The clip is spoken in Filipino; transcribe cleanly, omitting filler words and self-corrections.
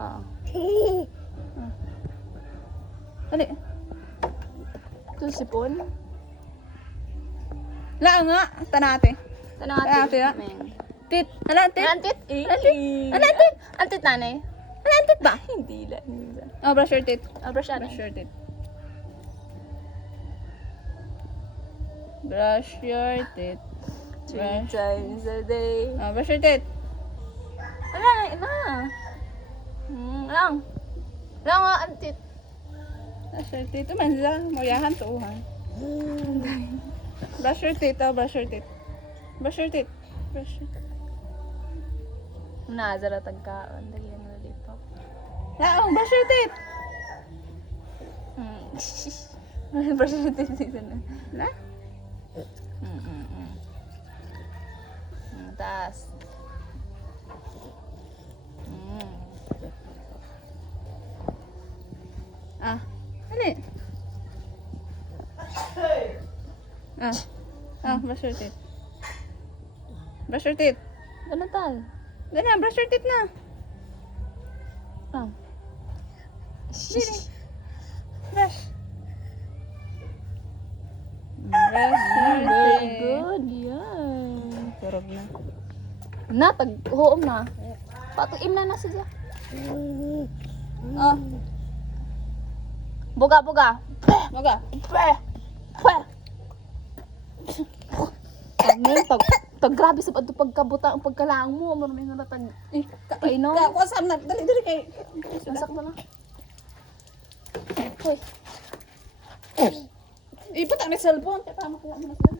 Ah. Dali. Ito sipon. Laan nga. Tanate. Tanati. Tit. Hala, tit. Antit? Antit. Antit. Antit nanay? Antit ba? Hindi lang. Oh, brush your teeth. Brush Brush your teeth. Brush your teeth. 3 times a day. Oh, brush your teeth. Wala na. Lang. Lang nga antit. Brush your teeth. Man lang. Moyahan to, ha? Brush your teeth. Oh, brush your teeth. Brush your teeth. Brush your teeth. Nazara tagkaan. Dali na dito. Laong, brush your teeth. Brush your teeth dito na. Na? Taas. Ah. Dali. Ah. Ah, brush your teeth. Brush your teeth. Ano tal? Dali na, brush your teeth na. Lang. Dali. Brush. Brush your Very teeth. good. Yan. Sarap na. Na, tag-hoom na. Patuim na siya. Oh, Buga. maga. Grabe sa pagkabuta ang pagkalaang mo. Marami nga natag... Painom. Kusam na. Dali, dali kay. Masak mo na. Hoy. Ipot ang cellphone. Kaya tama ko.